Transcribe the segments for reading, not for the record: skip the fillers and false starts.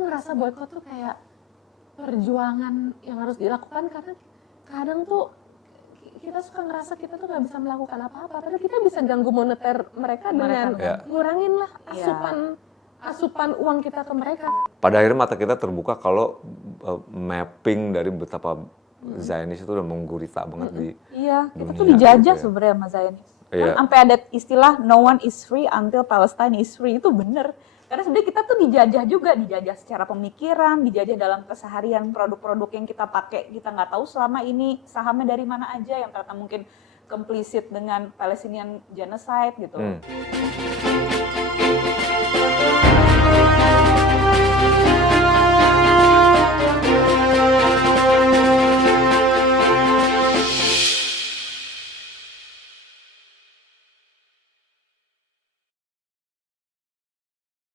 tuh ngerasa boykot tuh kayak perjuangan yang harus dilakukan, karena kadang tuh kita suka ngerasa kita tuh nggak bisa melakukan apa-apa, padahal kita bisa ganggu moneter mereka dengan ngurangin lah asupan uang kita ke mereka. Pada akhirnya mata kita terbuka kalau mapping dari betapa Zionis itu udah menggurita banget di kita tuh dijajah gitu sebenarnya sama Zionis. Kan sampai ada istilah no one is free until Palestine is free, itu bener. Karena sebenarnya kita tuh dijajah juga, dijajah secara pemikiran, dijajah dalam keseharian, produk-produk yang kita pakai, kita nggak tahu selama ini sahamnya dari mana aja yang ternyata mungkin komplisit dengan Palestinian genocide gitu.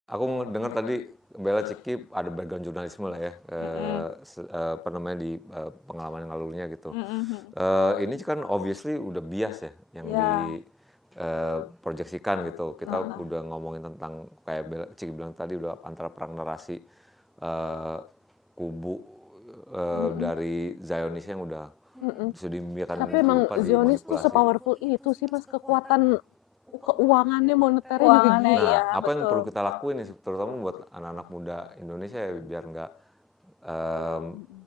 Aku dengar tadi Bella Ciki ada background jurnalisme lah ya, apa namanya di pengalaman yang lalunya gitu. Ini kan obviously udah bias ya yang diproyeksikan gitu. Kita udah ngomongin tentang kayak Bella Ciki bilang tadi udah antara perang narasi kubu dari Zionis yang udah sudah dimimpikan. Tapi emang Zionis tuh sepowerful itu sih Mas, kekuatan keuangannya, moneternya juga gila. Nah, apa yang perlu kita lakuin nih, terutama buat anak-anak muda Indonesia ya, biar nggak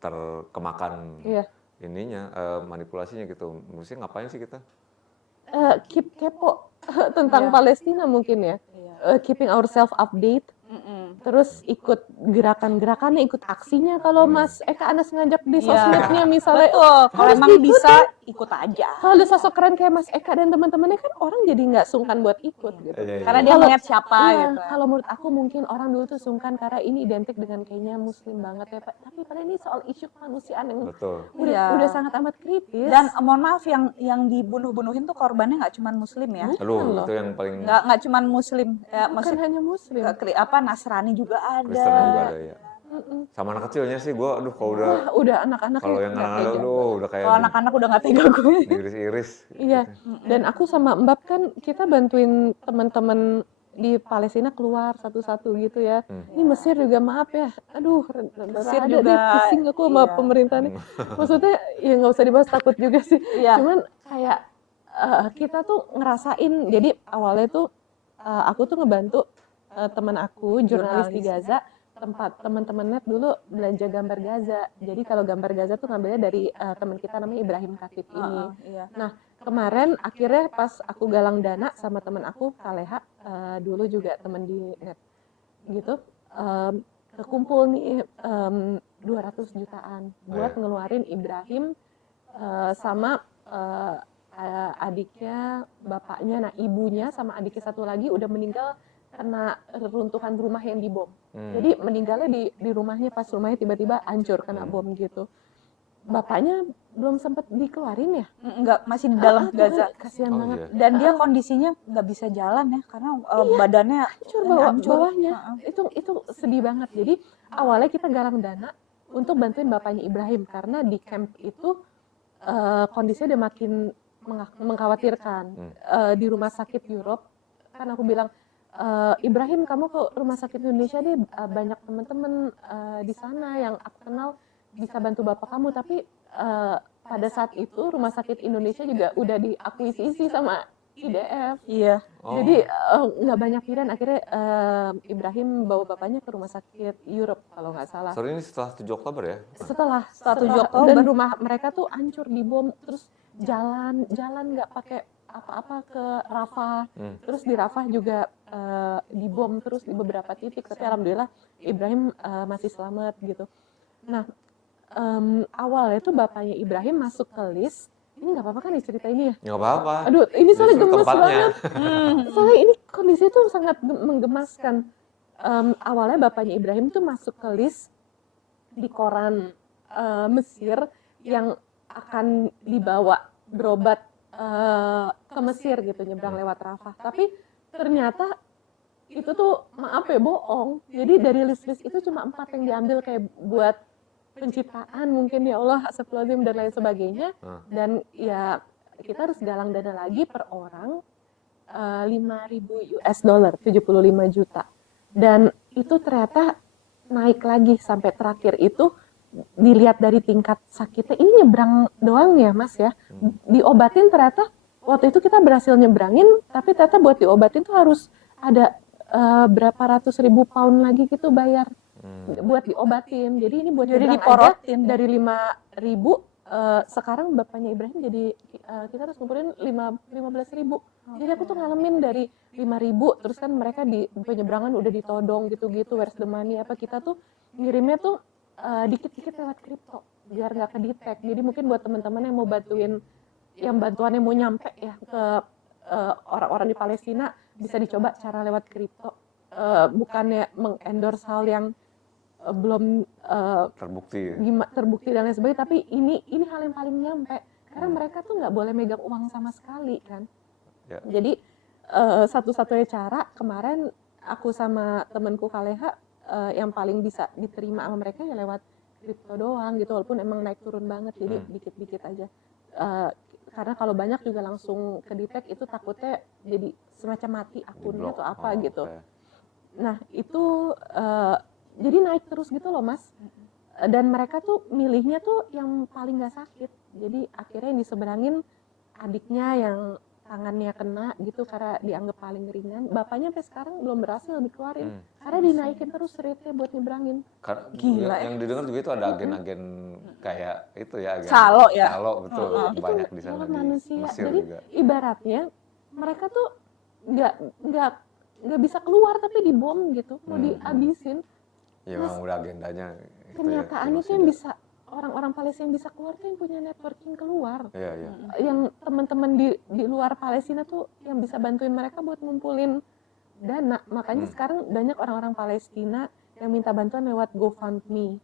terkemakan ininya, manipulasinya gitu. Mesti ngapain sih kita? Keep kepo tentang Palestina mungkin ya. Keeping ourselves update. Terus ikut gerakan-gerakannya, ikut aksinya. Kalau Mas Eka Anas ngajak di sosmednya misalnya, kalau emang bisa ikut aja. Kalau ada sosok keren kayak Mas Eka dan teman-temannya kan orang jadi nggak sungkan buat ikut gitu. Karena dia ngeliat siapa gitu. Kalau menurut aku mungkin orang dulu tuh sungkan karena ini identik dengan kayaknya Muslim banget ya Pak. Tapi pada ini soal isu kemanusiaan yang udah sangat amat kritis. Dan mohon maaf yang dibunuh-bunuhin tuh korbannya nggak cuma Muslim ya. Itu yang paling nggak cuma Muslim. Bukan hanya Muslim. Nasrani juga ada. Kristen juga ada ya. Sama anak kecilnya sih gue, kalau udah anak-anak kalau yang anak-anak udah kayak kalau anak-anak udah nggak tega gue. Iris-iris. Iya. Dan aku sama Mbak kan kita bantuin teman-teman di Palestina keluar satu-satu gitu ya. Ini Mesir juga maaf ya. Aduh, Mesir juga pusing aku sama pemerintah nih. Maksudnya ya nggak usah dibahas, takut juga sih. Cuman kayak kita tuh ngerasain. Jadi awalnya tuh aku tuh ngebantu teman aku jurnalis di Gaza, tempat teman-teman net dulu belanja gambar Gaza. Jadi kalau gambar Gaza tuh ngambilnya dari teman kita namanya Ibrahim Khatib ini. Nah kemarin akhirnya pas aku galang dana sama teman aku Kaleha, dulu juga teman di net gitu, kekumpul nih 200 jutaan buat ngeluarin Ibrahim sama adiknya, bapaknya, nah ibunya sama adiknya satu lagi udah meninggal kena runtuhan rumah yang dibom. Jadi meninggalnya di rumahnya, pas rumahnya tiba-tiba hancur kena bom gitu. Bapaknya belum sempat dikeluarin ya? Enggak, masih di dalam Gaza. Kasihan banget. Dan dia kondisinya nggak bisa jalan ya, karena badannya hancur bawahnya. Itu sedih banget. Jadi awalnya kita galang dana untuk bantuin bapaknya Ibrahim karena di camp itu kondisinya udah makin mengkhawatirkan. Di rumah sakit Europe kan aku bilang, Ibrahim kamu ke rumah sakit Indonesia deh, banyak teman-teman di sana yang aku kenal bisa bantu bapak kamu. Tapi pada saat itu rumah sakit Indonesia juga udah diakuisisi sama IDF. Jadi nggak banyak pilihan, akhirnya Ibrahim bawa bapaknya ke rumah sakit Europe kalau nggak salah. Sorry, ini setelah 7 Oktober ya? Setelah 7 Oktober. Dan rumah mereka tuh hancur dibom, terus jalan nggak pakai apa-apa ke Rafah. Terus di Rafah juga dibom terus di beberapa titik, tapi alhamdulillah Ibrahim masih selamat gitu. Nah awalnya tuh bapaknya Ibrahim masuk ke list. Ini nggak apa-apa kan nih cerita ini ya? Nggak apa-apa. Aduh, ini soalnya gemes banget. Soalnya ini kondisi tuh sangat menggemaskan. Awalnya bapaknya Ibrahim tuh masuk ke list di koran Mesir yang akan dibawa berobat ke Mesir gitu, nyebrang lewat Rafah. Tapi ternyata itu tuh maaf ya bohong. Jadi dari list-list itu cuma 4 yang diambil kayak buat penciptaan mungkin, ya Allah, astagfirullahaladzim dan lain sebagainya. Dan ya kita harus galang dana lagi per orang 5.000 US dollar, 75 juta. Dan itu ternyata naik lagi sampai terakhir itu dilihat dari tingkat sakitnya, ini nyebrang doang ya Mas ya, diobatin ternyata waktu itu kita berhasil nyebrangin, tapi ternyata buat diobatin tuh harus ada berapa ratus ribu pound lagi gitu bayar buat diobatin. Jadi ini buat Jadi nyebrang diporotin aja dari 5.000, sekarang bapaknya Ibrahim jadi kita harus ngumpulin 15.000. Jadi aku tuh ngalamin dari 5.000, terus kan mereka di penyeberangan udah ditodong gitu-gitu, where's the money, apa kita tuh ngirimnya tuh dikit-dikit lewat kripto biar nggak kedetek. Jadi mungkin buat teman-teman yang mau bantuin, yang bantuannya mau nyampe ya ke orang-orang di Palestina, bisa dicoba cara lewat kripto. Bukannya mengendorse hal yang belum terbukti dan lain sebagainya, tapi ini hal yang paling nyampe karena mereka tuh nggak boleh megang uang sama sekali kan. Jadi satu-satunya cara kemarin aku sama temanku Kaleha yang paling bisa diterima sama mereka ya lewat kripto doang gitu, walaupun emang naik turun banget, jadi dikit-dikit aja. Karena kalau banyak juga langsung kedetek, itu takutnya jadi semacam mati akunnya atau apa gitu. Nah itu jadi naik terus gitu loh Mas. Dan mereka tuh milihnya tuh yang paling gak sakit. Jadi akhirnya yang diseberangin adiknya yang tangannya kena gitu karena dianggap paling ringan. Bapaknya sampai sekarang belum berhasil dikeluarin karena dinaikin terus rate-nya buat nyebrangin. Gila yang didengar juga itu ada agen-agen kayak itu ya, agen calo ya. Calo betul, banyak di sana di manusia. Mesir jadi juga. Ibaratnya mereka tuh nggak bisa keluar tapi dibom gitu, mau dihabisin. Ya memang udah agendanya. Kenyataannya tuh yang bisa orang-orang Palestina yang bisa keluar tuh yang punya networking keluar. Iya. Yang teman-teman di luar Palestina tuh yang bisa bantuin mereka buat ngumpulin dana. Makanya sekarang banyak orang-orang Palestina yang minta bantuan lewat GoFundMe.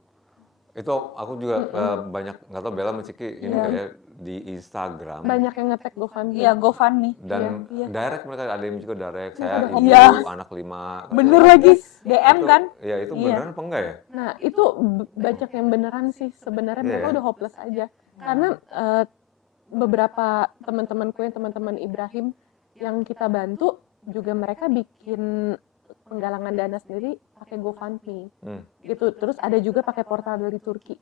Itu aku juga banyak, nggak tahu Bella Ciki ini kayak di Instagram. Banyak yang nge-tag GoFundMe. Iya, GoFundMe. Dan direct mereka ada yang juga direct, saya ibu anak 5. Bener lagi, DM itu, kan? Ya itu beneran apa enggak ya? Nah itu banyak yang beneran sih, sebenarnya mereka udah hopeless aja. Karena beberapa teman-temanku yang teman-teman Ibrahim yang kita bantu juga mereka bikin penggalangan dana sendiri pakai GoFundMe gitu. Terus ada juga pakai portal dari Turki.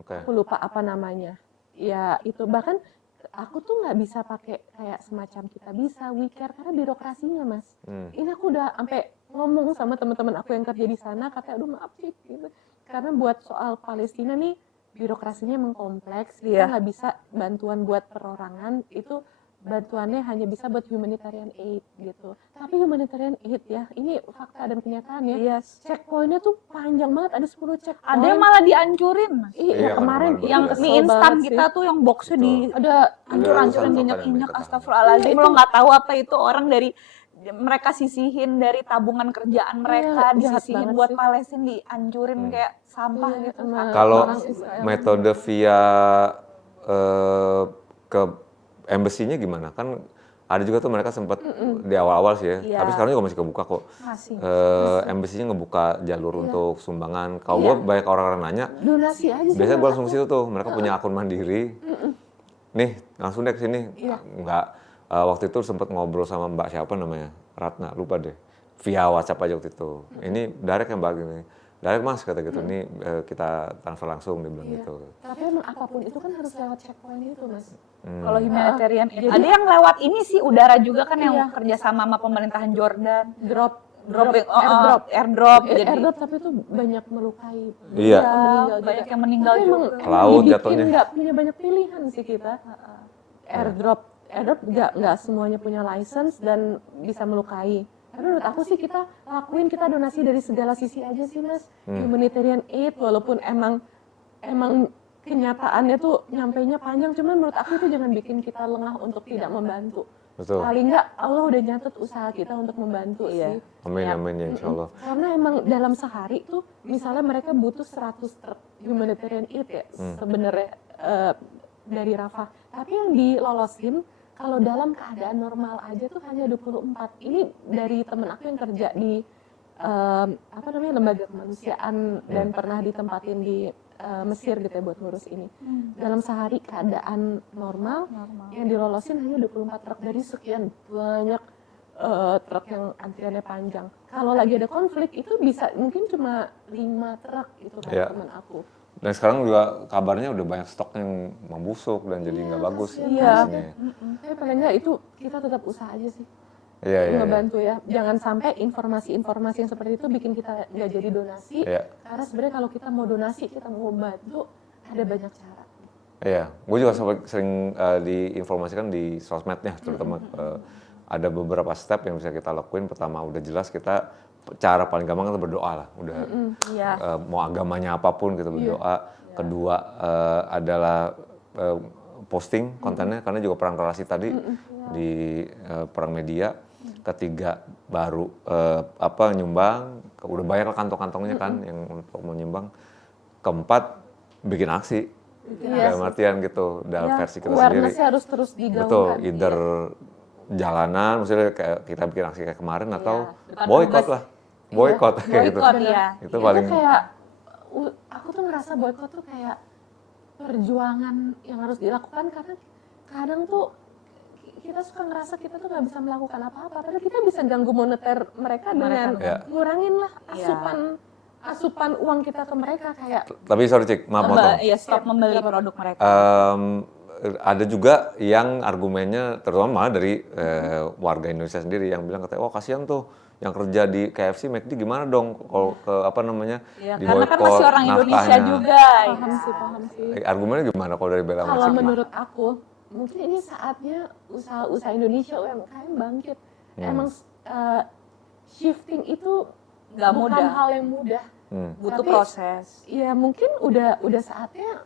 Aku lupa apa namanya. Ya itu bahkan aku tuh nggak bisa pakai kayak semacam kita bisa WeCare karena birokrasinya Mas. Ini aku udah sampai ngomong sama teman-teman aku yang kerja di sana, katanya aduh maaf sih gitu. Karena buat soal Palestina nih birokrasinya emang kompleks, kita nggak bisa bantuan buat perorangan, itu bantuannya hanya bisa buat humanitarian aid gitu. Tapi humanitarian aid ya, ini fakta dan kenyataannya. Checkpointnya tuh panjang banget, ada 10 checkpoint. Ada yang malah dihancurin. Iya kemarin yang mie instan kita tuh yang boxnya di ada hancur-hancurin injak-injak, astagfirullahaladzim. Lo nggak tahu apa itu orang dari mereka sisihin dari tabungan kerjaan mereka, disisihin buat Palestina, dihancurin kayak sampah gitu. Kalau metode via ke embassy-nya gimana? Kan ada juga tuh mereka sempat di awal-awal sih ya, tapi sekarang juga masih kebuka kok. Embassy-nya ngebuka jalur untuk sumbangan. Kalau gue banyak orang-orang nanya, donasi aja. Biasanya gue langsung situ tuh, mereka punya akun mandiri. Nih langsung deh ke sini. Enggak. Waktu itu sempat ngobrol sama Mbak siapa namanya, Ratna, lupa deh. Via WhatsApp aja waktu itu. Ini direct yang bagi nih. Direct Mas kata gitu, nih kita transfer langsung, dia bilang gitu. Tapi emang apapun itu kan harus lewat checkpoint itu Mas. Kalau humanitarian, ada yang lewat ini sih udara juga kan yang kerjasama sama pemerintahan Jordan. Airdrop. Airdrop tapi itu banyak melukai. Iya. Banyak yang meninggal juga. Laut jatuhnya. Nggak punya banyak pilihan sih kita. Airdrop nggak semuanya punya license dan bisa melukai. Tapi menurut aku sih kita donasi dari segala sisi aja sih Mas. Humanitarian aid walaupun emang kenyataannya tuh nyampainya panjang, cuman menurut aku itu jangan bikin kita lengah untuk tidak membantu. Betul. Paling nggak Allah udah nyatet usaha kita untuk membantu sih. Amin ya insya Allah. Karena emang dalam sehari tuh misalnya mereka butuh 100 truk humanitarian aid ya sebenarnya dari Rafah. Tapi yang dilolosin kalau dalam keadaan normal aja tuh hanya 24. Ini dari temen aku yang kerja di lembaga kemanusiaan dan pernah ditempatin di Mesir gitu ya buat ngurus ini. Dalam sehari keadaan normal yang dilolosin hanya 24 truk dari sekian banyak truk yang antriannya panjang. Kalau lagi ada konflik itu bisa mungkin cuma 5 truk itu kan teman aku. Dan sekarang juga kabarnya udah banyak stok yang membusuk dan jadi nggak bagus kondisinya. Tapi paling nggak itu kita tetap usaha aja sih. Iya. Ngebantu ya. Jangan sampai informasi-informasi yang seperti itu bikin kita nggak jadi donasi. Karena sebenarnya kalau kita mau donasi, kita mau bantu, ada banyak cara. Iya, gue juga sering diinformasikan di sosmednya, terutama ada beberapa step yang bisa kita lakuin. Pertama, udah jelas kita cara paling gampang itu berdoa lah. Udah mau agamanya apapun kita berdoa. Kedua adalah posting kontennya, karena juga perang relasi tadi di perang media. Ketiga baru nyumbang, udah bayar kantong-kantongnya kan yang untuk menyumbang. Keempat bikin aksi. Dalam artian gitu, dalam versi kita sendiri. Awareness-nya harus terus digaungkan. Betul, either jalanan, maksudnya kayak kita bikin aksi kayak kemarin atau boykot lah. Boykot kayak gitu. Itu paling kayak aku tuh merasa boykot tuh kayak perjuangan yang harus dilakukan, karena kadang tuh kita suka ngerasa kita tuh nggak bisa melakukan apa-apa, padahal kita bisa ganggu moneter mereka dengan ngurangin lah asupan uang kita ke mereka kayak. Tapi sorry Cik, maaf potong. Iya, stop membeli produk mereka. Ada juga yang argumennya terutama dari warga Indonesia sendiri yang bilang katanya, kasihan tuh yang kerja di KFC, McD gimana dong kalau Ya, di karena kan masih orang Indonesia juga. Paham sih. Argumennya gimana kalau dari Bella? Kalau menurut aku, mungkin ini saatnya usaha-usaha Indonesia UMKM bangkit. Emang shifting itu nggak bukan mudah. hal yang mudah. Butuh Tapi, proses. Ya mungkin udah saatnya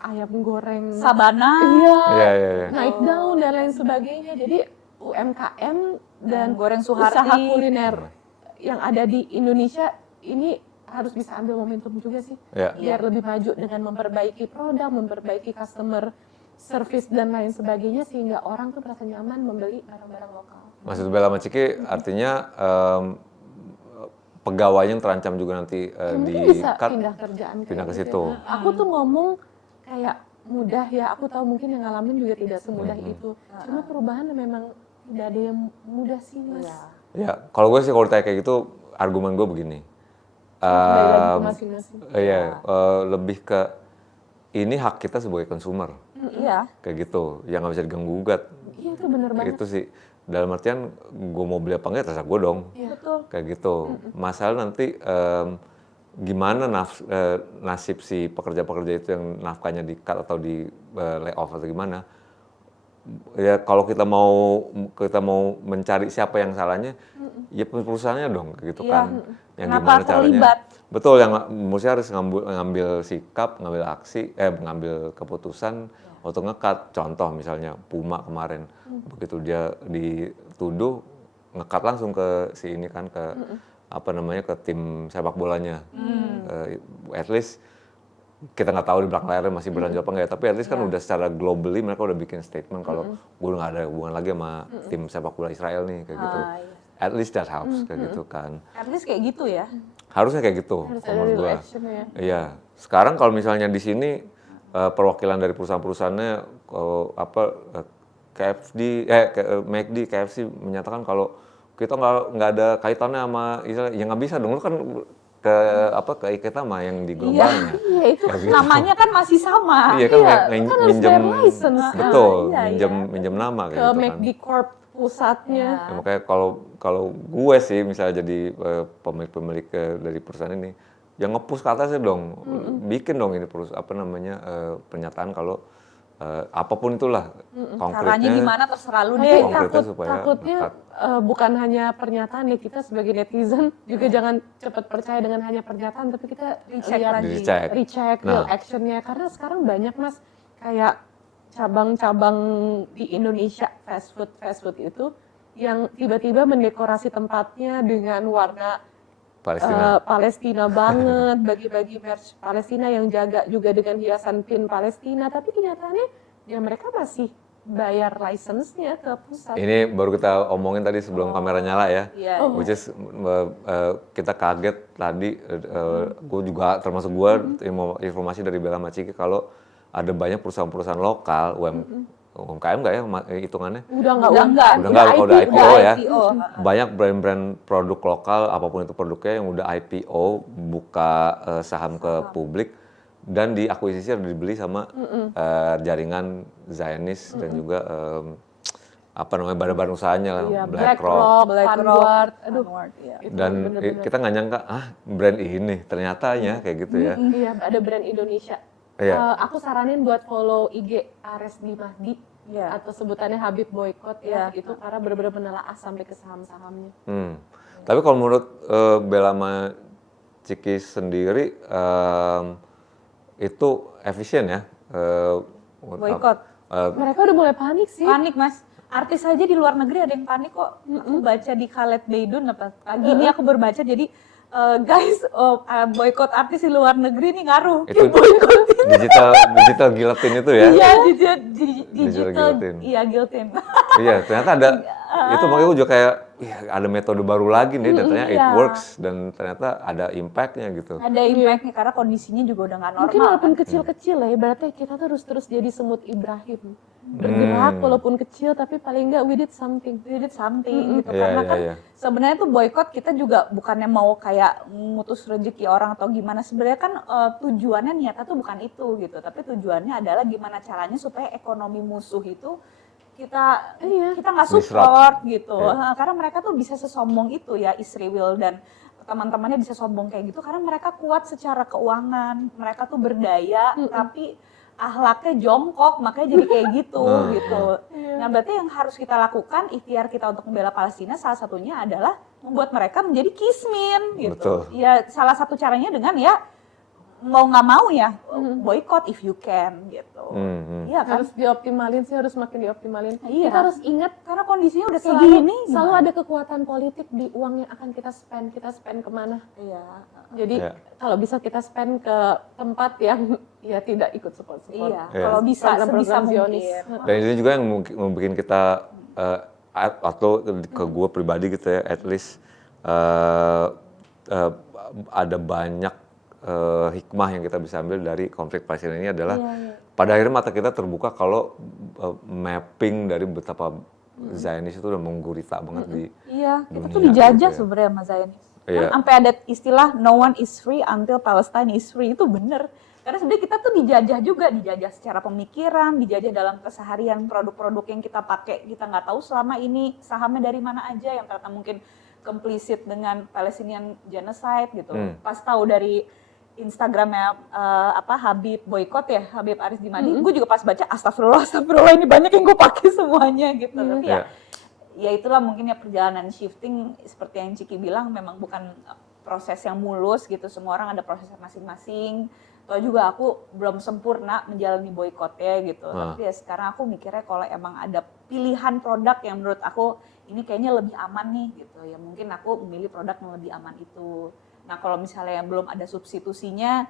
ayam goreng Sabana. Iya. naik daun dan lain sebagainya. Jadi UMKM dan goreng Suharti, usaha kuliner yang ada di Indonesia ini harus bisa ambil momentum juga sih. Biar lebih maju dengan memperbaiki produk, memperbaiki customer service dan lain sebagainya, sehingga orang tuh merasa nyaman membeli barang-barang lokal. Maksud Bella sama Ciki artinya pegawainya terancam juga nanti bisa pindah kerjaan pindah ke situ. Aku tuh ngomong kayak mudah ya, aku tahu mungkin yang ngalamin juga tidak semudah itu. Cuma perubahan memang tidak ada yang mudah sih, Mas. Ya, kalau gue sih kalau ditanya kayak gitu, argumen gue begini. Lebih ke ini hak kita sebagai konsumer. Kayak gitu, yang nggak bisa diganggu gugat. Iya, itu benar banget. Itu sih. Dalam artian gue mau beli apa enggak terserah gue dong. Kayak gitu. Masalah nanti gimana nasib si pekerja-pekerja itu yang nafkahnya di-cut atau di layoff atau gimana. Ya kalau kita mau mencari siapa yang salahnya, ya perusahaannya dong gitu kan. Yang gimana caranya? Terlibat? Betul, yang mesti harus ngambil sikap, ngambil aksi, ngambil keputusan untuk nge-cut. Contoh misalnya Puma kemarin, begitu dia dituduh, nge-cut langsung ke si ini kan, ke ke tim sepak bolanya. At least kita nggak tahu di belakang layarnya masih berlanjut apa enggak, tapi at least kan udah secara globally mereka udah bikin statement kalau gue nggak ada hubungan lagi sama tim sepak bola Israel nih, kayak gitu. At least that helps, kayak gitu kan. At least kayak gitu ya. Harusnya kayak gitu, menurut gue. Ya. Iya. Sekarang kalau misalnya di sini perwakilan dari perusahaan-perusahaannya McD, KFC menyatakan kalau kita nggak ada kaitannya sama Israel, ya nggak bisa dong, lu kan ke kita mah yang di globalnya. Iya, itu gitu. Namanya kan masih sama. Iya kan minjem, betul, minjem nama kayak ke gitu kan. McD Corp pusatnya. Ya, makanya kalau gue sih misalnya jadi pemilik dari perusahaan ini, yang nge-push ke atasnya dong, bikin dong ini pernyataan kalau apapun itulah konkretnya. Caranya gimana terserah lu deh. Takutnya bukan hanya pernyataan ya, kita sebagai netizen juga jangan cepat percaya dengan hanya pernyataan, tapi kita recheck real actionnya, karena sekarang banyak Mas kayak cabang-cabang di Indonesia fast food itu yang tiba-tiba mendekorasi tempatnya dengan warna Palestina banget, bagi-bagi merch Palestina, yang jaga juga dengan hiasan pin Palestina, tapi kenyataannya ya mereka masih bayar license-nya ke pusat. Ini baru kita omongin tadi sebelum kamera nyala ya, which is kita kaget tadi, gue juga termasuk gue informasi dari Bella Maciki kalau ada banyak perusahaan-perusahaan lokal UMKM nggak ya hitungannya? Udah nggak Udah UMKM, nggak. Kalau udah IPO ya. IPO. Banyak brand-brand produk lokal apapun itu produknya yang udah IPO, buka saham ke publik dan diakuisisi atau dibeli sama jaringan Zionis dan juga apa namanya badan-badan usahanya lah, Iya, BlackRock. Vanguard, aduh. Vanguard, iya. Itu Dan bener-bener. kita nggak nyangka, brand ini ternyatanya kayak gitu ya. Iya, ada brand Indonesia. Iya. Aku saranin buat follow IG Ares di Mahdi Iya. atau sebutannya Habib Boykot ya, Iya. itu karena benar-benar menelaah sampai ke saham-sahamnya. Tapi kalau menurut Bella sama Ciki sendiri itu efisien ya? Boykot. Mereka udah mulai panik sih. Panik mas, artis aja di luar negeri ada yang panik kok. Aku baca di Khaled Beidun apa pagi ini aku berbaca jadi guys boykot artis di luar negeri nih ngaruh. Itu digital guillotine itu ya? Iya digital guillotine. iya guillotine. Iya, ternyata ada itu makanya gue juga kayak ada metode baru lagi nih dan ternyata it Iya. works dan ternyata ada impact-nya gitu. Ada impactnya karena kondisinya juga udah nggak normal. Mungkin walaupun kan. kecil-kecil ya, ibaratnya kita tuh harus terus jadi semut Ibrahim. Bergerak walaupun kecil tapi paling nggak we did something. We did something gitu Iya, karena iya, kan iya. sebenarnya tuh boykot kita juga bukannya mau kayak mutus rezeki orang atau gimana, sebenarnya kan tujuannya niatnya tuh bukan itu gitu, tapi tujuannya adalah gimana caranya supaya ekonomi musuh itu kita nggak support gitu. Karena mereka tuh bisa sesombong itu ya Israel dan teman-temannya bisa sombong kayak gitu karena mereka kuat secara keuangan, mereka tuh berdaya tapi akhlaknya jongkok, makanya jadi kayak gitu gitu. Nah berarti yang harus kita lakukan ikhtiar kita untuk membela Palestina salah satunya adalah membuat mereka menjadi kismin gitu. Betul. Ya salah satu caranya dengan ya mau nggak mau ya boycott if you can gitu. Iya kan? Harus dioptimalin sih, harus makin dioptimalin. Iya. Kita harus ingat Karena kondisinya udah kayak gini. selalu ada kekuatan politik di uang yang akan kita spend kemana. Iya. Jadi Iya. kalau bisa kita spend ke tempat yang ya tidak ikut support. Iya. Iya. Kalau bisa Program-program sebisa Zionis. mungkin. Dan ini juga yang membuat kita atau ke gue pribadi gitu ya, at least ada banyak hikmah yang kita bisa ambil dari konflik Palestina ini adalah pada akhirnya mata kita terbuka kalau mapping dari betapa Zionis itu udah menggurita banget di Iya, kita dunia tuh dijajah gitu ya. sebenarnya sama Zionis. Iya. Kan sampai ada istilah no one is free until Palestine is free, itu bener. Karena sebenarnya kita tuh dijajah juga, dijajah secara pemikiran, dijajah dalam keseharian produk-produk yang kita pakai. Kita nggak tahu selama ini sahamnya dari mana aja yang ternyata mungkin complicit dengan Palestinian genocide gitu. Pas tahu dari Instagramnya Habib Boykot ya, Habib Aris Dimadi, gue juga pas baca astagfirullah ini banyak yang gue pakai semuanya gitu. Tapi ya itulah mungkin ya perjalanan shifting seperti yang Ciki bilang memang bukan proses yang mulus gitu, semua orang ada prosesnya masing-masing. Toh juga aku belum sempurna menjalani boykot ya gitu. Tapi ya sekarang aku mikirnya kalau emang ada pilihan produk yang menurut aku ini kayaknya lebih aman nih gitu, ya mungkin aku memilih produk yang lebih aman itu. Nah kalau misalnya belum ada substitusinya,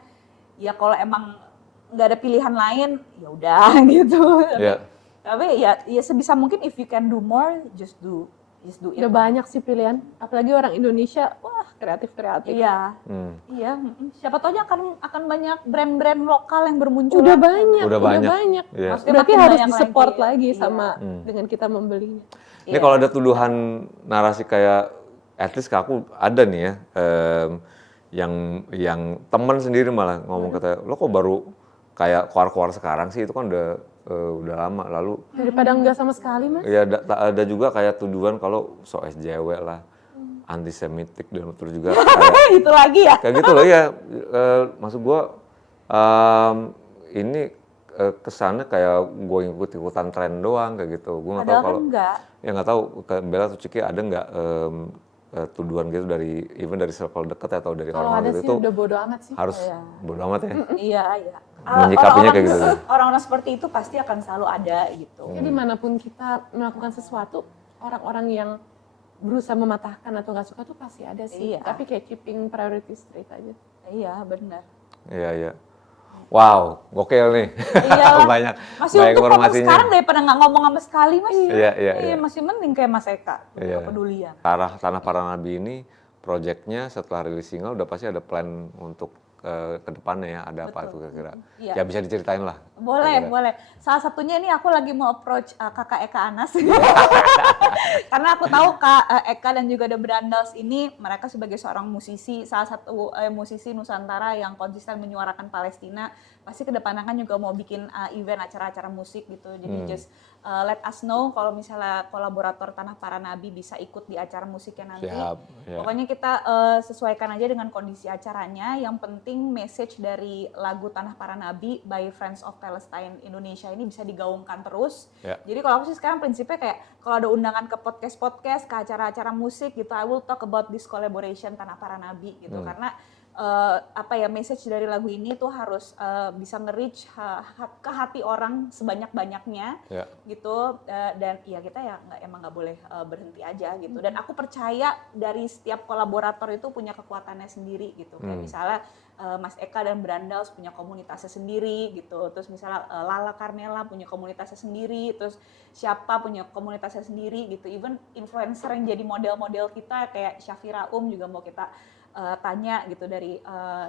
ya kalau emang nggak ada pilihan lain, ya udah gitu. Tapi ya sebisa mungkin if you can do more, just do it. Udah banyak sih pilihan, apalagi orang Indonesia, wah kreatif. Iya, iya. Siapa tahu aja akan banyak brand-brand lokal yang bermunculan. Udah banyak. Iya. Maksudnya Berarti makin harus banyak disupport lagi. lagi sama dengan kita membelinya. Ini kalau ada tuduhan narasi kayak, at least ke aku ada nih ya, yang teman sendiri malah ngomong kata, lo kok baru kayak keluar sekarang sih, itu kan udah lama lalu. Daripada enggak sama sekali, Mas. Ya ada juga kayak tuduhan kalau so SJW lah, antisemitik dan terus juga kayak itu lagi ya. kayak gitu loh ya. Maksud gua ini kesannya kayak gue ikut-ikutan tren doang kayak gitu. Gue nggak tahu kalau ya nggak tahu ke Bella atau Ciki ada nggak tuduhan gitu dari circle dekat atau dari orang-orang gitu. Kalau ada sih udah bodo amat sih. Harus bodo amat ya. Iya. Menyikapinya kayak gitu. Orang-orang seperti itu pasti akan selalu ada gitu. Jadi dimanapun kita melakukan sesuatu, orang-orang yang berusaha mematahkan atau nggak suka tuh pasti ada sih. Iya. Tapi kayak keeping priority straight aja. Iya benar. Iya. Wow, gokil nih. Iya. banyak masih untuk ngomong informasinya. sekarang daripada nggak ngomong sama sekali mas. Iya. Masih mending kayak Mas Eka. Kepedulian. Tanah Para Nabi ini, projectnya setelah rilis single udah pasti ada plan untuk ke depannya ya, ada apa tuh kira-kira? Iya. Ya bisa diceritain lah. Boleh, boleh. Salah satunya ini aku lagi mau approach Kakak Eka Anas. Karena aku tahu Kak Eka dan juga The Brandals ini mereka sebagai seorang musisi, salah satu musisi Nusantara yang konsisten menyuarakan Palestina, pasti kedepannya kan juga mau bikin event acara-acara musik gitu. Jadi just let us know kalau misalnya kolaborator Tanah Para Nabi bisa ikut di acara musiknya nanti. Siap, ya. Pokoknya kita sesuaikan aja dengan kondisi acaranya. Yang penting message dari lagu Tanah Para Nabi by Friends of Palestine Indonesia ini bisa digaungkan terus. Ya. Jadi kalau aku sih sekarang prinsipnya kayak kalau ada undangan ke podcast-podcast, ke acara-acara musik gitu, I will talk about this collaboration Tanah Para Nabi gitu. Karena message dari lagu ini tuh harus bisa nge-reach ke hati orang sebanyak-banyaknya gitu, dan ya kita ya emang nggak boleh berhenti aja gitu. Dan aku percaya dari setiap kolaborator itu punya kekuatannya sendiri gitu. Kayak misalnya Mas Eka dan Brandals punya komunitasnya sendiri gitu. Terus misalnya Lala Carnella punya komunitasnya sendiri. Terus siapa punya komunitasnya sendiri gitu. Even influencer yang jadi model-model kita kayak Syafira juga mau kita tanya gitu dari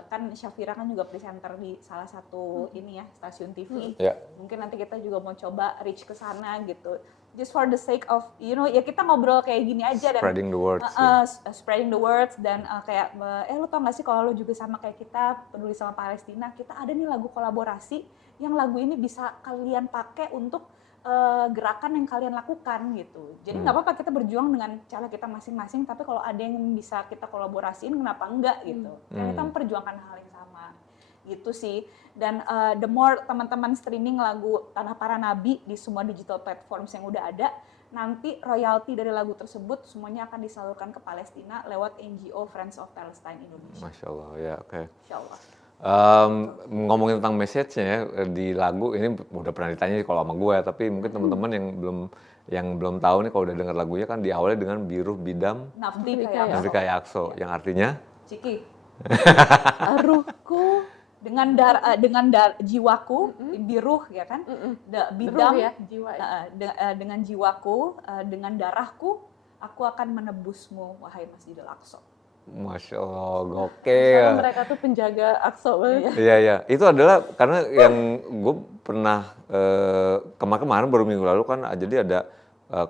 kan Syafira kan juga presenter di salah satu ini ya stasiun TV. Mungkin nanti kita juga mau coba reach ke sana gitu. Just for the sake of ya kita ngobrol kayak gini aja spreading the words. Spreading the words dan kayak lu tau gak sih kalau lu juga sama kayak kita peduli sama Palestina, kita ada nih lagu kolaborasi yang lagu ini bisa kalian pakai untuk gerakan yang kalian lakukan gitu. Jadi nggak apa-apa kita berjuang dengan cara kita masing-masing, tapi kalau ada yang bisa kita kolaborasiin kenapa enggak gitu. Karena kita memperjuangkan hal yang sama gitu sih. Dan the more teman-teman streaming lagu Tanah Para Nabi di semua digital platforms yang udah ada, nanti royalti dari lagu tersebut semuanya akan disalurkan ke Palestina lewat NGO Friends of Palestine Indonesia. Masya Allah, ya oke. Insya Allah. Ngomongin tentang message-nya ya, di lagu ini udah pernah ditanya kalau sama gue, tapi mungkin teman-teman yang belum tahu nih kalau udah dengar lagunya kan diawali dengan biruh bidam Nafdi kayak Akso, yang artinya Ciki. Ruhku dengan jiwaku biruh ya kan, bidam ya, jiwa ya. dengan jiwaku, dengan darahku aku akan menebusmu wahai Masjidil Aqsa. Masya Allah, gokil. Karena mereka tuh penjaga Aqsa banget. Iya, itu adalah karena yang gue pernah kemarin baru minggu lalu kan, jadi ada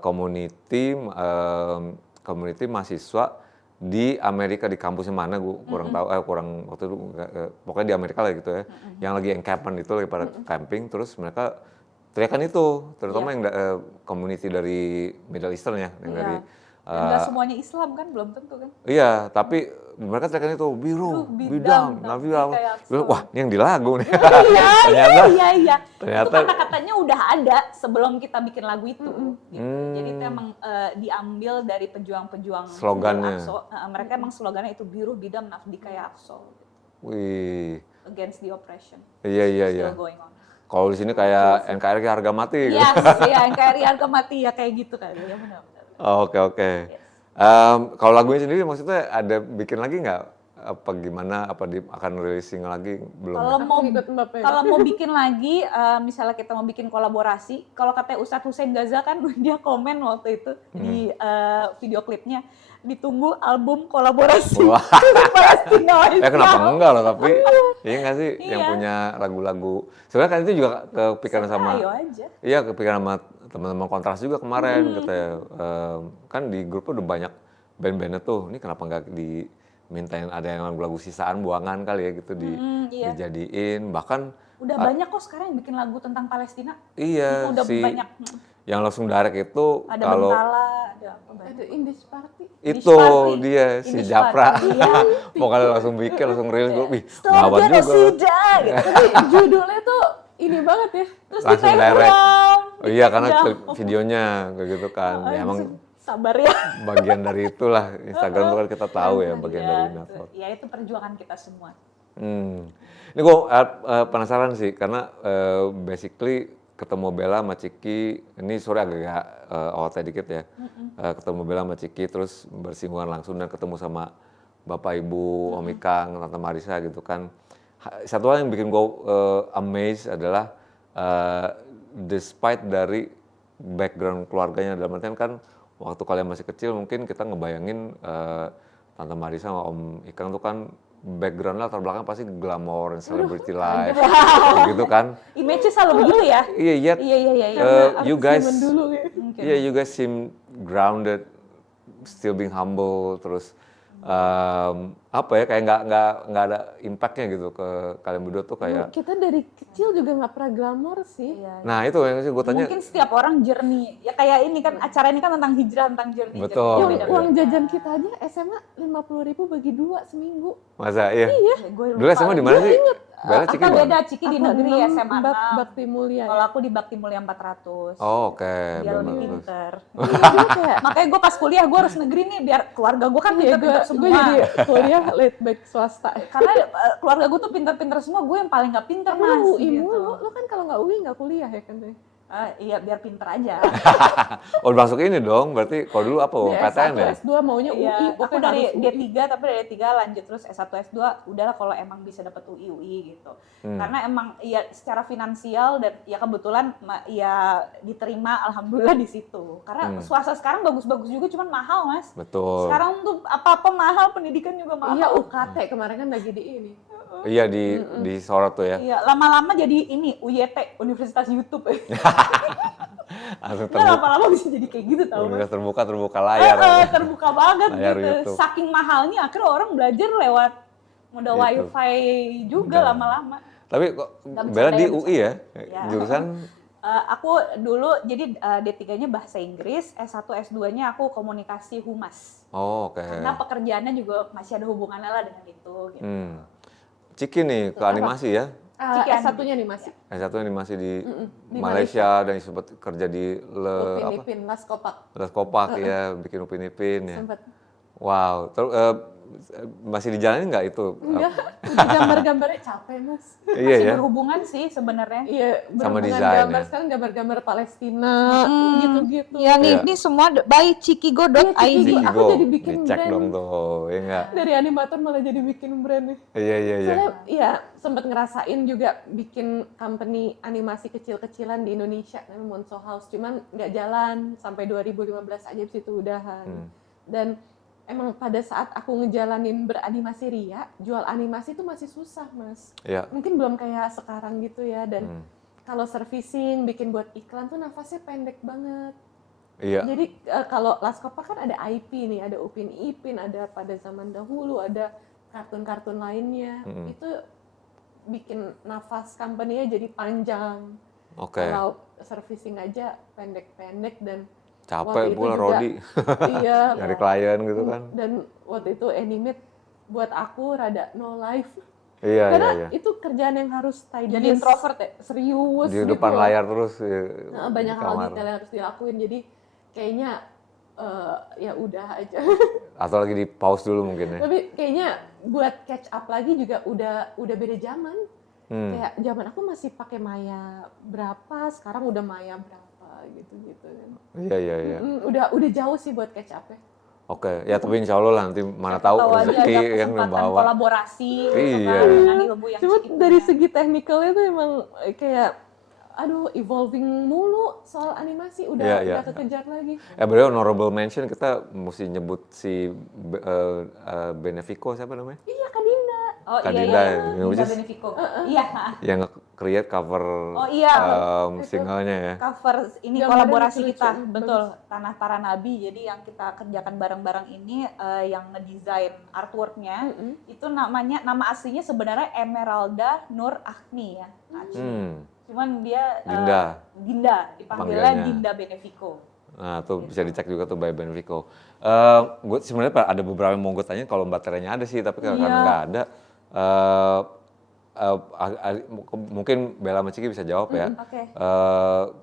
community mahasiswa di Amerika, di kampusnya mana gue kurang tahu, waktu itu pokoknya di Amerika lah gitu ya, yang lagi encampment itu lagi pada camping, terus mereka teriakan itu, terutama yang community dari Middle Eastern ya, yang dari nggak semuanya Islam kan, belum tentu kan? Iya, tapi mereka teriakan itu biruh, bidam, nafidam. Wah, ini yang di lagu nih. Iya. Ternyata itu kata-katanya udah ada sebelum kita bikin lagu itu. Gitu. Jadi itu emang diambil dari pejuang-pejuang slogannya. Mereka emang slogannya itu biruh, bidam, nafdi kayak Aqsa. Wih. Against the oppression. Iya. Still going on. Kalau di sini kayak NKRI harga mati. Iya, NKRI harga mati ya kayak gitu kali ya, benar. Oke. Yes. Kalau lagunya sendiri maksudnya ada bikin lagi nggak? Apa gimana? Apa akan releasing lagi? Belum. Kalau mau bikin lagi, misalnya kita mau bikin kolaborasi, kalau katanya Ustadz Hussein Gaza kan dia komen waktu itu di video klipnya, ditunggu album kolaborasi Palestina. Kenapa enggak loh, tapi iya nggak sih yang punya lagu-lagu. Sebenarnya kan itu juga kepikiran sama. Ayo aja. Iya, kepikiran sama teman-teman Kontras juga kemarin, katanya kan di grup udah banyak band-bandnya tuh, ini kenapa nggak dimintain ada yang lagu-lagu sisaan buangan kali ya gitu dijadiin, bahkan udah banyak kok sekarang yang bikin lagu tentang Palestina. Iya, udah banyak. Yang langsung direct itu ada kalau Bentala, ada Indies Party. Itu dia si Japra. Pokoknya langsung bikin, langsung rilis gue, wih, gawat juga. Gitu. Judulnya tuh ini banget ya. Terus langsung direct. Oh iya, karena klip videonya kayak gitu kan. Ya, emang sabar ya. bagian dari itulah Instagram tuh kan kita tahu ya bagian dari network. Ya itu perjuangan kita semua. Ini gue penasaran sih karena basically ketemu Bella sama Ciki, ini sore agak OOT dikit ya. Ketemu Bella sama Ciki terus bersinggungan langsung dan ketemu sama Bapak Ibu, Om Ikang, Tante Marisa gitu kan. Satu hal yang bikin gue amazed adalah despite dari background keluarganya, dalam artian kan waktu kalian masih kecil mungkin kita ngebayangin Tante Marisa sama Om Ikang tuh kan background latar belakang pasti glamour, celebrity life, gitu kan. Image-nya selalu begitu ya? Iya, yet you guys, Zaman dulu ya. you guys seem grounded, still being humble, terus apa ya, kayak nggak ada impactnya gitu ke kalian berdua tuh kayak. Kita dari kecil juga nggak pernah glamor sih. Nah itu yang gue tanya. Mungkin setiap orang journey, ya kayak ini kan acara ini kan tentang hijrah, tentang journey. Betul. Uang jajan kita aja SMA 50.000 bagi 2 seminggu. Masa iya? Gue Dulu SMA di mana sih? Bella Ciki Kan mana? beda, Ciki di negeri SMA 6. Bakti Mulia. Kalau aku di Bakti Mulia 400. Oh, oke. Biar lebih Bagus. pinter. Makanya gue pas kuliah gue harus negeri nih biar keluarga gue kan pinter-pinter semua. Gue jadi kuliah late back swasta. Karena keluarga gue tuh pinter-pinter semua, gue yang paling nggak pinter mas. UI gitu. mulu, lo kan kalau nggak UI nggak kuliah ya kan? Iya biar pinter aja. Oh masuk ini dong, berarti kalau dulu apa? PTN ya? S2 maunya UI, Iya, aku pokoknya dari harus UI. D3 tapi dari D3 lanjut terus S1 S2 udahlah kalau emang bisa dapet UI gitu. Karena emang ya secara finansial dan ya kebetulan ya diterima alhamdulillah di situ. Karena swasta sekarang bagus-bagus juga cuman mahal mas. Betul. Sekarang tuh apa-apa mahal, pendidikan juga mahal. Iya UKT kemarin kan lagi di ini. Iya di sorot tuh ya. Iya, lama-lama jadi ini UYT, Universitas YouTube. Langsung Nah, lama-lama bisa jadi kayak gitu tau mas. Universitas terbuka layar. Terbuka banget Layar gitu. YouTube. Saking mahalnya akhirnya orang belajar lewat modal Gitu. wifi juga Udah. lama-lama. Tapi kok Nggak Bella di bercanda, UI ya? Ya. Jurusan Aku dulu jadi D3-nya bahasa Inggris, S1 S2-nya aku komunikasi humas. oh oke. Karena pekerjaannya juga masih ada hubungannya lah dengan itu gitu. Ciki nih ke animasi ya? Cikian. S1-nya nih masih. S1 animasi di di Malaysia dan sempat kerja di Upin Ipin, Las Kopak. Les Kopak ya, bikin Upin Ipin ya. Sempat. Wow, terus masih dijalanin nggak itu? Enggak, gambar-gambarnya capek mas. Iya Masih ya. berhubungan sih sebenarnya. Iya, Sama berhubungan desain gambar ya. sekarang gambar-gambar Palestina gitu-gitu. Ya nih, Iya. ini semua by cikigo.id. Ciki. Aku Cikigo, jadi bikin dicek brand. dong tuh, ya nggak? Dari animator malah jadi bikin brand nih. Iya. Soalnya ya sempat ngerasain juga bikin company animasi kecil-kecilan di Indonesia namanya Monso House, cuman nggak jalan sampai 2015 aja di situ udahan. Dan emang pada saat aku ngejalanin beranimasi Ria, jual animasi itu masih susah mas. Iya. Mungkin belum kayak sekarang gitu ya. Dan kalau servicing, bikin buat iklan tuh nafasnya pendek banget. Iya. Jadi kalau Las Kopak kan ada IP nih, ada Upin Ipin, ada pada zaman dahulu, ada kartun-kartun lainnya. Itu bikin nafas company-nya jadi panjang. Oke. Kalau servicing aja pendek-pendek dan Capek waktu itu pula juga- Rodi iya. nyari klien gitu kan. Dan waktu itu animate buat aku rada no life. Iya. Karena itu kerjaan yang harus tidy. Jadi introvert ya? Serius Di gitu. depan layar terus ya, Nah, banyak di hal kamar. detail yang harus dilakuin. Jadi kayaknya ya udah aja. Atau lagi di pause dulu mungkin ya. Tapi kayaknya buat catch up lagi juga udah beda zaman. Kayak zaman aku masih pakai Maya berapa, sekarang udah Maya berapa gitu-gitu kan. Iya. Udah jauh sih buat catch up ya. Oke, ya tapi insya Allah lah nanti mana tahu aja rezeki ada yang kesempatan membawa. kolaborasi Iya. gitu kan, dengan ilmu yang Cuma Ciki dari punya. segi teknikalnya tuh emang kayak aduh evolving mulu soal animasi udah kekejar lagi. Beliau honorable mention kita mesti nyebut si Benefico siapa namanya? Iya Kak Dinda. Oh Kak iya, Dinda, iya. yang which Dinda is- Benefico. Iya, Yang nge-create cover Oh iya. singlenya ya. cover ini Gambarnya kolaborasi lucu-lucu, kita, bagus. betul. Tanah Para Nabi. Jadi yang kita kerjakan bareng-bareng ini yang ngedesain artworknya itu nama aslinya sebenarnya Emeralda Nur Akhni ya. Cuman dia Dinda, dipanggilnya Panggilannya. Dinda Benefico. Nah, tuh bisa dicek juga tuh by Benefico. Gue sebenarnya ada beberapa yang mau gue tanya kalau baterainya ada sih, tapi karena nggak ada, mungkin Bella sama Ciki bisa jawab ya. Oke.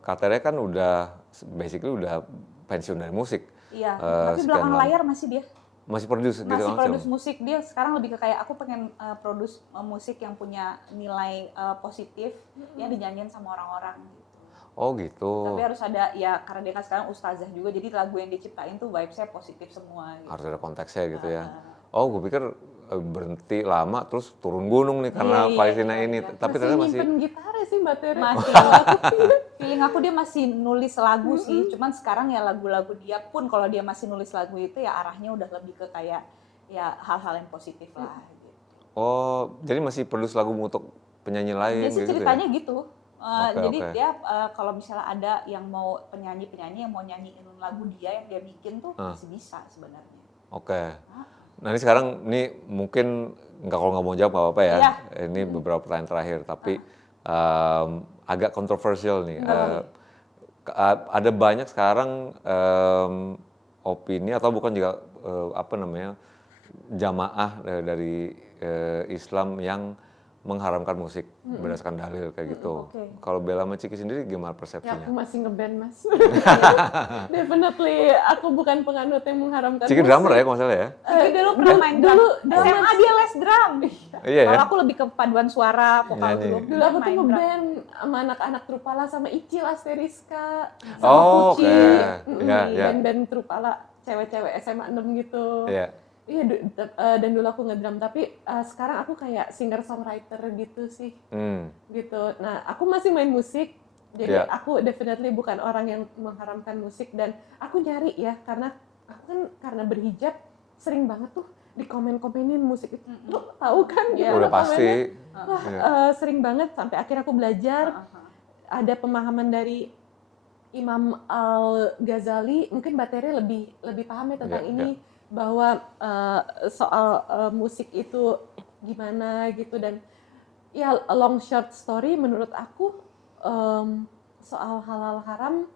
Katernya kan udah basically udah pensiun dari musik. Iya, tapi sekian belakang lama. layar masih dia. Masih produce gitu Masih langsung. produce musik, dia sekarang lebih ke kayak aku pengen produce musik yang punya nilai positif yang dinyanyiin sama orang-orang gitu. Oh gitu. Tapi harus ada ya karena dia kan sekarang ustazah juga, jadi lagu yang diciptain tuh vibes-nya positif semua gitu. Harus ada konteksnya gitu ya. Oh, gue pikir berhenti lama terus turun gunung nih karena Iya, Palestina iya, ini. iya. Tapi ternyata masih nyimpen gitarnya sih Mbak Tere. Masih feeling aku dia masih nulis lagu sih, cuman sekarang ya lagu-lagu dia pun kalau dia masih nulis lagu itu ya arahnya udah lebih ke kayak ya hal-hal yang positif lah gitu. Oh, jadi masih produce lagu untuk penyanyi lain Dia sih gitu ceritanya ya? gitu. Jadi dia kalau misalnya ada yang mau penyanyi-penyanyi yang mau nyanyiin lagu dia yang dia bikin tuh masih bisa sebenarnya. Oke. Nah ini sekarang mungkin kalau nggak mau jawab nggak apa-apa ya. Iya. Ini beberapa pertanyaan terakhir, tapi agak kontroversial nih. Ada banyak sekarang opini atau bukan juga jamaah dari Islam yang mengharamkan musik berdasarkan dalil kayak gitu. Kalau Bella sama Ciki sendiri gimana Ya persepsinya? aku masih ngeband Mas. Definitely aku bukan penganut yang mengharamkan Ciki musik. drummer ya kalau nggak salah ya? Ciki dulu pernah main drum. dulu SMA dia les drum. Iya ya. Kalau aku lebih ke paduan suara, vokal Nyanyi. dulu. Dulu aku tuh main drum. ngeband sama anak-anak Trupala sama Icil Asteriska sama Oh, Puci. oke. Iya, iya. Band-band Trupala cewek-cewek SMA 6 gitu. Iya. Iya, dan dulu aku ngedrum, tapi sekarang aku kayak singer-songwriter gitu sih. Gitu. Nah, aku masih main musik, jadi aku definitely bukan orang yang mengharamkan musik, dan aku nyari ya, karena aku kan karena berhijab, sering banget tuh dikomen-komenin musik itu. Lo tahu kan? Iya. Udah pasti. Wah, sering banget, sampai akhirnya aku belajar, ada pemahaman dari Imam Al-Ghazali, mungkin Mbak Tere lebih paham ya tentang ini. Bahwa soal musik itu gimana gitu, dan ya long short story menurut aku soal halal haram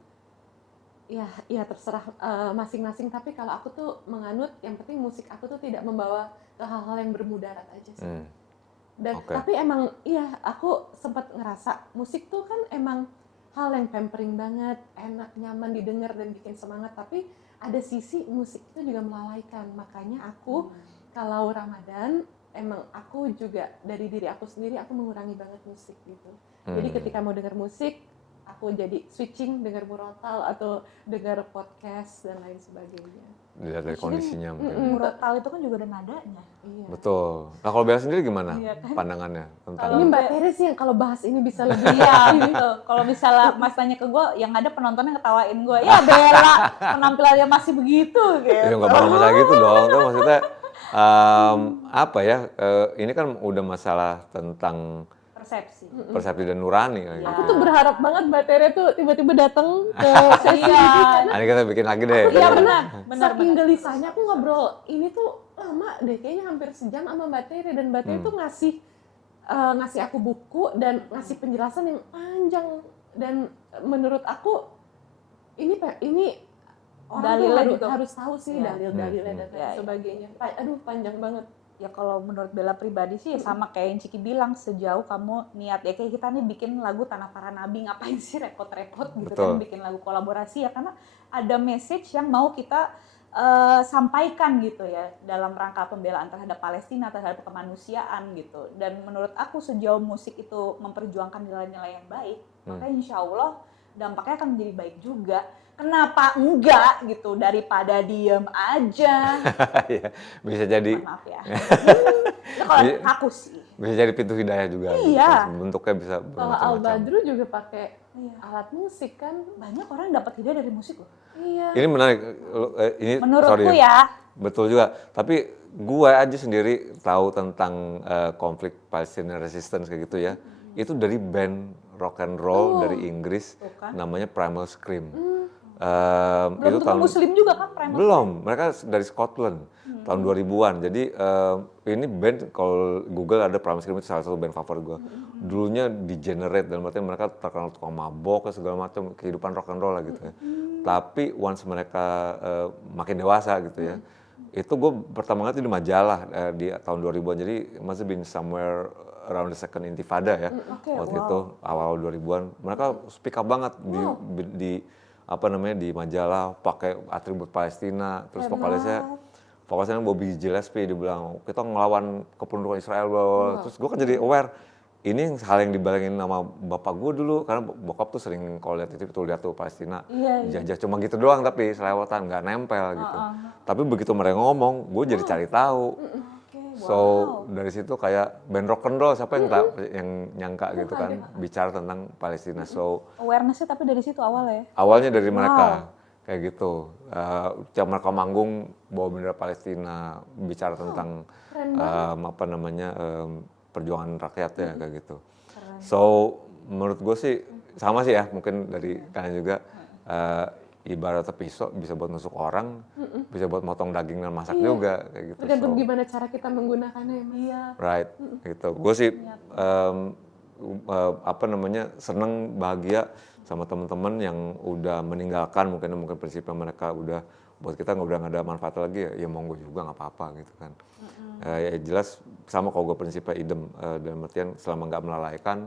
ya terserah masing-masing, tapi kalau aku tuh menganut yang penting musik aku tuh tidak membawa ke hal-hal yang bermudarat aja sih. Dan tapi emang iya aku sempat ngerasa musik tuh kan emang hal yang pampering banget, enak, nyaman didengar dan bikin semangat, tapi ada sisi musik itu juga melalaikan. Makanya aku kalau Ramadan emang aku juga dari diri aku sendiri aku mengurangi banget musik gitu. Jadi ketika mau dengar musik aku jadi switching dengar murotal atau dengar podcast dan lain sebagainya. Dilihat dari kondisinya mungkin. Murotal itu kan juga ada nadanya. Iya. Betul. Nah kalau Bella sendiri gimana pandangannya tentang Ini Mbak Tere sih yang kalau bahas ini bisa lebih Gitu. Kalau misalnya Mas tanya ke gue, yang ada penontonnya ngetawain gue, ya Bella penampilannya masih begitu gitu. Ya nggak bakal masalah gitu dong. Itu maksudnya ini kan udah masalah tentang persepsi dan nurani. Aku tuh berharap banget Mbak Tere tuh tiba-tiba datang ke sesi ini karena Ini kita bikin lagi deh. iya benar. Saking gelisahnya aku ngobrol ini tuh lama deh, kayaknya hampir sejam sama Mbak Tere, dan Mbak Tere tuh ngasih aku buku dan ngasih penjelasan yang panjang, dan menurut aku ini orang tuh harus tahu sih dalil-dalilnya dan lain sebagainya. Aduh panjang banget. Ya kalau menurut Bella pribadi sih sama kayak yang Ciki bilang, sejauh kamu niat ya kayak kita nih bikin lagu Tanah Para Nabi, ngapain sih repot-repot gitu kan bikin lagu kolaborasi ya, karena ada message yang mau kita sampaikan gitu ya dalam rangka pembelaan terhadap Palestina, terhadap kemanusiaan gitu. Dan menurut aku sejauh musik itu memperjuangkan nilai-nilai yang baik, maka insya Allah dampaknya akan menjadi baik juga. Kenapa enggak gitu, daripada diem aja. Bisa jadi. Maaf ya. Kalau aku sih. Bisa jadi pintu hidayah juga. Iya. Bentuknya bisa Kalau Al-Badru juga pakai alat musik kan. Banyak orang dapat hidayah dari musik loh. Iya. Ini menarik. Ini menurutku ya. Betul juga. Tapi gue aja sendiri tahu tentang konflik Palestinian Resistance kayak gitu ya. Itu dari band rock and roll dari Inggris, namanya Primal Scream. Belum tentu Muslim juga kan Primal? Belum, mereka dari Scotland tahun 2000-an. Jadi ini band, kalau Google ada Primal Scream, itu salah satu band favorit gue. Dulunya degenerate, dan berarti mereka terkenal tukang mabok segala macam, kehidupan rock and roll lah gitu ya. Tapi once mereka makin dewasa gitu ya, itu gue pertama kali di majalah di tahun 2000-an. Jadi must have been somewhere around the second intifada ya. Waktu itu awal 2000-an. Mereka speak up banget di majalah, pakai atribut Palestina. Terus vokalisnya Bobby Gillespie, dia bilang kita ngelawan kependudukan Israel. Terus gue kan jadi aware, ini hal yang dibalangin sama bapak gue dulu, karena bokap tuh sering kalau lihat itu lihat tuh Palestina jajah, cuma gitu doang, tapi selewatan, nggak nempel gitu. Tapi begitu mereka ngomong, gue jadi cari tahu. So dari situ kayak band rock and roll siapa yang nyangka gitu kan bicara tentang Palestina. So awareness-nya tapi dari situ awalnya. Awalnya dari mereka. kayak gitu. Tiap mereka manggung bawa bendera Palestina, bicara tentang apa namanya perjuangan rakyat ya kayak gitu. So menurut gue sih sama sih ya, mungkin dari kalian juga ibarat pisau bisa buat nusuk orang, bisa buat motong daging dan masak juga kayak gitu. Tergantung gimana cara kita menggunakannya. Iya. Right, gitu. Gue sih apa namanya seneng, bahagia sama teman-teman yang udah meninggalkan mungkin prinsip yang mereka udah buat kita udah nggak ada manfaat lagi ya monggo juga nggak apa-apa gitu kan. Ya jelas sama kalau gue prinsipnya idem dalam artian selama nggak melalaikan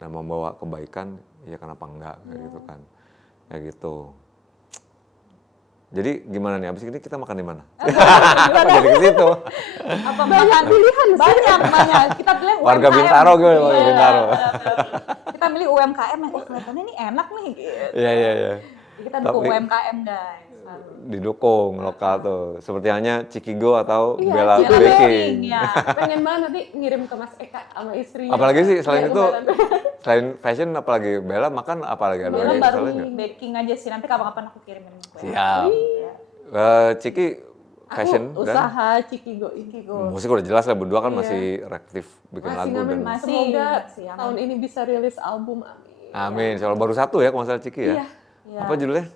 dan membawa kebaikan ya kenapa enggak kayak gitu kan. Kayak gitu. Jadi gimana nih, abis ini kita makan di mana? Jadi ke situ. Apa banyak pilihan sih. Banyak. Kita pilih UMKM. Warga Bintaro gimana? Warga Bintaro. Kita milih UMKM yang kelihatannya ini enak nih. Gitu. Iya. Kita dukung UMKM guys. Didukung lokal tuh. Seperti halnya Cikigo atau Bella Bella Baking. ya. Pengen banget nanti ngirim ke Mas Eka sama istrinya. Apalagi sih selain itu, Lebaran. selain fashion apalagi Bella makan apalagi ada Bella lagi baru selain nggak? baking aja sih. Nanti kapan-kapan aku kirimin kue. Siap. Ciki fashion Aku dan usaha Cikigo ini. musik udah jelas lah, berdua kan masih aktif bikin lagu dan Masih. Semoga Masih, amin. tahun ini bisa rilis album. amin. Soalnya baru satu ya kalau nggak salah Ciki ya. Iya. Apa judulnya?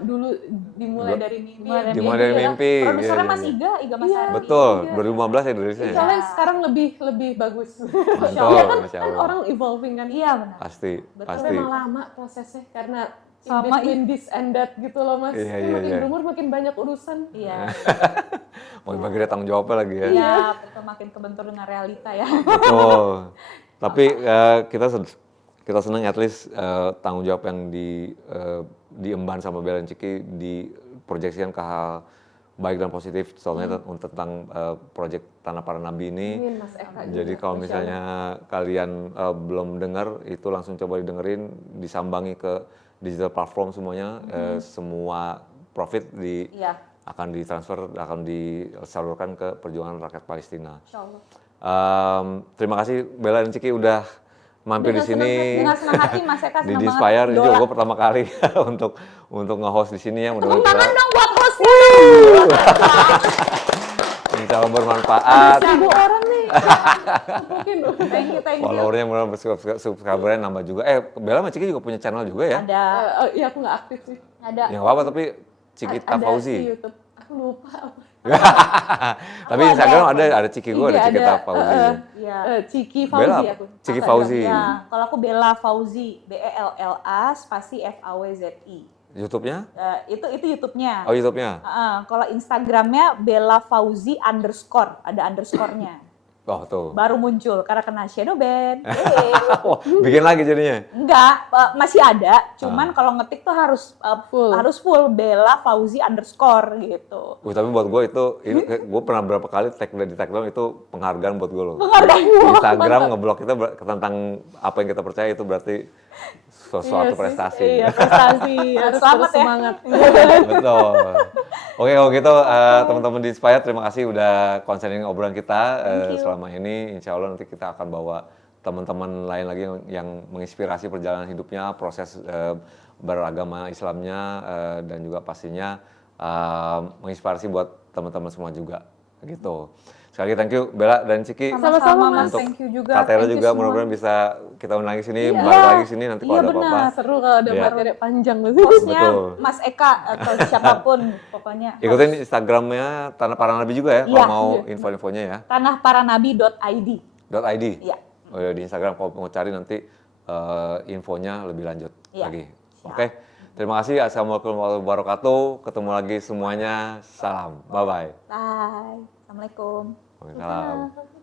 Dulu dimulai dari mimpi. Dimulai dari mimpi. Produsernya Iya, Mas iya. Iga Mas Ardi. Betul, 2015 ya rilisnya. ya? Soalnya sekarang lebih bagus. Mantap, Iya kan, Masya kan Allah. orang evolving kan. Iya benar. Pasti, Tapi pasti. memang lama prosesnya karena in Sama, between this and that gitu loh Mas. Iya, Kan iya, makin iya. berumur makin banyak urusan. Iya. Mau bagi dia tanggung jawabnya lagi ya. Iya, betul makin kebentur dengan realita ya. Betul. Tapi kita senang at least tanggung jawab yang diemban sama Bella dan Ciki diproyeksikan ke hal baik dan positif. Soalnya tentang proyek Tanah Para Nabi ini. Amin, Mas Eka juga. Jadi kalau misalnya kalian belum dengar, itu langsung coba didengerin, disambangi ke digital platform semuanya. Semua profit Iya. akan ditransfer, akan disalurkan ke perjuangan rakyat Palestina. Insya Allah. Terima kasih Bella dan Ciki udah mampir di sini Dengan senang hati Mas Eka di senang banget. Inspire. Ini juga Idola. gue pertama kali untuk nge-host di sini ya. Tepuk Mudah-mudahan tangan dong buat hostnya. insya Allah bermanfaat. 1.000 orang nih. Mungkin. Thank you. Followernya mudah-mudahan subscribernya nambah juga. Bella sama Ciki juga punya channel juga ya? Ada. Iya aku nggak aktif sih. Ada. Ya nggak apa-apa, tapi Cikita Ada di Fauzi. YouTube. Aku lupa. Tapi Instagram ada Ciki gue, ada Iya, Cikita ada, Fauzi. Iya. Ciki Bella Fauzi apa? aku. Ciki Instagram. Fauzi. Ya, kalau aku Bella Fauzi, BELLA spasi FAWZI. YouTube-nya? Itu YouTube-nya. Oh, YouTube-nya? Kalau Instagramnya Bella Fauzi _ ada underscore-nya. Oh, tuh. Baru muncul karena kena shadow ban. Oh, bikin lagi jadinya? Enggak, masih ada. Cuman kalau ngetik tuh harus full Bella Fauzi _ gitu. Tapi buat gue itu, gue pernah berapa kali di tag down itu penghargaan buat gue loh. Penghargaan. Instagram ngeblok kita tentang apa yang kita percaya itu berarti suatu prestasi. Iya, prestasi. Harus Selamat terus ya. semangat. Betul. Oke, kalau gitu teman-teman di Inspire, terima kasih udah konsenin obrolan kita selama ini. Insya Allah nanti kita akan bawa teman-teman lain lagi yang menginspirasi perjalanan hidupnya, proses beragama Islamnya, dan juga pastinya menginspirasi buat teman-teman semua juga. Gitu. Sekali lagi thank you Bella dan Ciki. Sama-sama Mas, Untuk thank you juga. Katera Thank you juga semua. mudah-mudahan bisa kita undang lagi sini, Iya. balik lagi sini nanti kalau Iya, ada apa-apa. benar. Seru kalau ada Iya. materi panjang. Hostnya Betul. Mas Eka atau siapapun pokoknya. Ikutin Instagramnya Tanah Para Nabi juga ya, Iya. kalau mau info-infonya ya. Tanahparanabi.id. .id. Iya. Oh ya, di Instagram kalau mau cari nanti infonya lebih lanjut Iya. lagi. Siap. Oke. Terima kasih. Assalamualaikum warahmatullahi wabarakatuh. Ketemu lagi semuanya. Salam. Bye-bye. Bye. Assalamualaikum. Waalaikumsalam.